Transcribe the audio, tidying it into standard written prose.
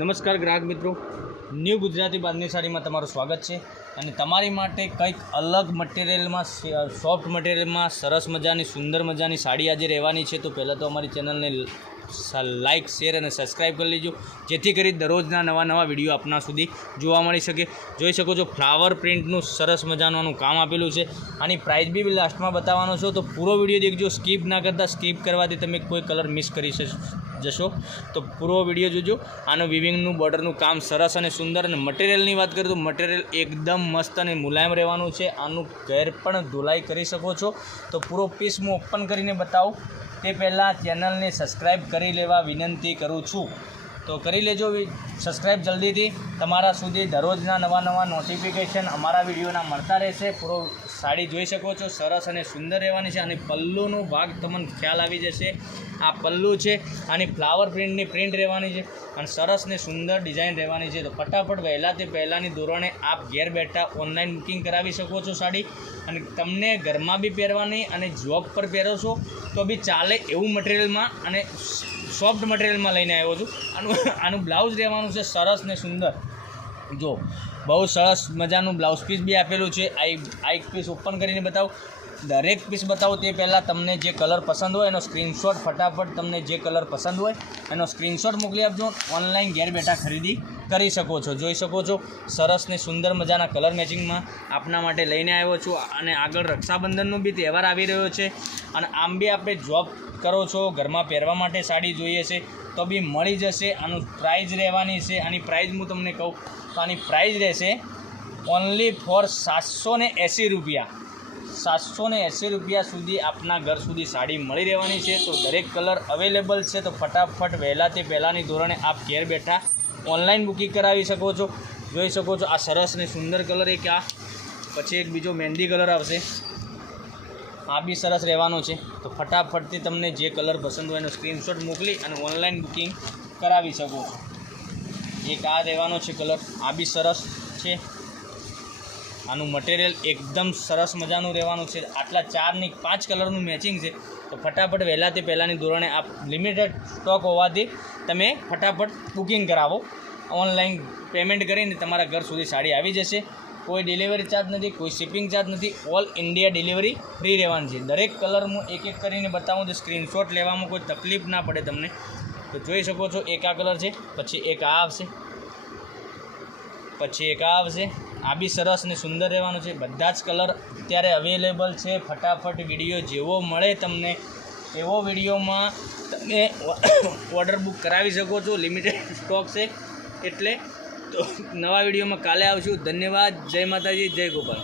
નમસ્કાર ગ્રાહક મિત્રો, ન્યૂ ગુજરાતી બાંધણી સાડીમાં તમારું સ્વાગત છે. અને તમારી માટે કંઈક અલગ મટીરિયલમાં, સોફ્ટ મટીરિયલમાં સરસ મજાની સુંદર મજાની સાડી આજે રહેવાની છે. તો પહેલાં તો અમારી ચેનલને લાઇક, શેર અને સબસ્ક્રાઈબ કરી લેજો, જેથી કરી દરરોજના નવા વિડીયો આપના સુધી જોવા મળી શકે. જોઈ શકો છો ફ્લાવર પ્રિન્ટનું સરસ મજાનું કામ આપેલું છે. આની પ્રાઇસ બી લાસ્ટમાં બતાવવાનો છો, તો પૂરો વિડીયો દેખજો, સ્કીપ ના કરતા. સ્કીપ કરવાથી તમે કોઈ કલર મિસ કરી જશો, તો પૂરો વિડીયો જોજો. આનું વિવિંગનું બોર્ડરનું કામ સરસ અને સુંદર. અને મટીરિયલની વાત કરીએ તો મટીરિયલ એકદમ મસ્ત અને મુલાયમ રહેવાનું છે. આનું ઘેર પણ ધોલાઈ કરી શકો છો. તો પૂરો પીસ હું ઓપન કરીને બતાવું તે પહેલાં ચેનલને સબસ્ક્રાઈબ કરી લેવા વિનંતી કરું છું. તો કરી લેજો સબસ્ક્રાઈબ જલ્દીથી. તમારા સુધી દરરોજના નવા નોટિફિકેશન અમારા વિડીયોના મળતા રહેશે. પૂરો સાડી જોઈ શકો છો, સરસ અને સુંદર રહેવાની છે. અને પલ્લુનો ભાગ તમને ખ્યાલ આવી જશે. આ પલ્લુ છે, આની ફ્લાવર પ્રિન્ટની પ્રિન્ટ રહેવાની છે અને સરસ ને સુંદર ડિઝાઇન રહેવાની છે. તો ફટાફટ પહેલાંની ધોરણે આપ ઘેર બેઠા ઓનલાઈન બુકિંગ કરાવી શકો છો સાડી. અને તમને ઘરમાં બી પહેરવાની અને જોબ પર પહેરો છો તો બી ચાલે એવું મટીરિયલમાં અને સોફ્ટ મટીરિયલમાં લઈને આવ્યો છું. આનું બ્લાઉઝ રહેવાનું છે સરસ ને સુંદર. જો બહુ સરસ મજાનું બ્લાઉઝ પીસ બી આપેલું છે. આ એક પીસ ઓપન કરીને બતાવું. દરેક પીસ બતાવો તે પહેલાં તમને જે કલર પસંદ હોય એનો સ્ક્રીનશોટ, ફટાફટ તમને જે કલર પસંદ હોય એનો સ્ક્રીનશોટ મોકલી આપજો. ઓનલાઈન ઘેર બેઠા ખરીદી કરી શકો છો. જોઈ શકો છો સરસ ને સુંદર મજાના કલર મેચિંગમાં આપના માટે લઈને આવ્યો છું. અને આગળ રક્ષાબંધનનો બી તહેવાર આવી રહ્યો છે. અને આમ બી આપણે જોબ કરો છો, ઘરમાં પહેરવા માટે સાડી જોઈએ છે તો બી મળી જશે. આનું પ્રાઇઝ રહેવાની છે. આની પ્રાઇઝ હું તમને કહું તો આની પ્રાઇઝ રહેશે ઓનલી ફોર 780 રૂપિયા. 780 રૂપિયા સુધી આપના ઘર સુધી સાડી મળી રહેવાની છે. તો દરેક કલર અવેલેબલ છે. તો ફટાફટ પહેલાંની ધોરણે આપ ઘેર બેઠા ઓનલાઈન બુકિંગ કરાવી શકો છો. જોઈ શકો છો આ સરસ ને સુંદર કલર એક આ, પછી એક બીજો મહેંદી કલર આવશે. આ બી સરસ રહેવાનો છે. તો ફટાફટથી તમને જે કલર પસંદ હોય એનો સ્ક્રીનશોટ મોકલી અને ઓનલાઈન બુકિંગ કરાવી શકો છો. એક આ રહેવાનો છે કલર, આ બી સરસ છે. આનું મટીરિયલ એકદમ સરસ મજાનું રહેવાનું છે. આટલા 4 ની 5 કલરનું મેચિંગ છે. તો ફટાફટ પહેલાંની ધોરણે આપ લિમિટેડ સ્ટોક હોવાથી તમે ફટાફટ બુકિંગ કરાવો. ઓનલાઈન પેમેન્ટ કરીને તમારા ઘર સુધી સાડી આવી જશે. કોઈ ડિલિવરી ચાર્જ નથી, કોઈ શિપિંગ ચાર્જ નથી. ઓલ ઇન્ડિયા ડિલિવરી ફ્રી રહેવાની છે. દરેક કલર હું એક કરીને બતાવું તો સ્ક્રીનશોટ લેવામાં કોઈ તકલીફ ના પડે તમને. તો જોઈ શકો છો એક આ કલર છે, પછી એક આ આવશે, પછી એક આ આવશે. આ બી સરસ ને સુંદર રહેવાનું છે. બધા જ કલર અત્યારે અવેલેબલ છે. ફટાફટ વિડીયો જેવો મળે તમને એવો વિડીયોમાં તમે ઓર્ડર બુક કરાવી શકો છો. લિમિટેડ સ્ટોક છે એટલે. તો નવા વિડીયોમાં કાલે આવશું. ધન્યવાદ. જય માતાજી, જય ગોપાલ.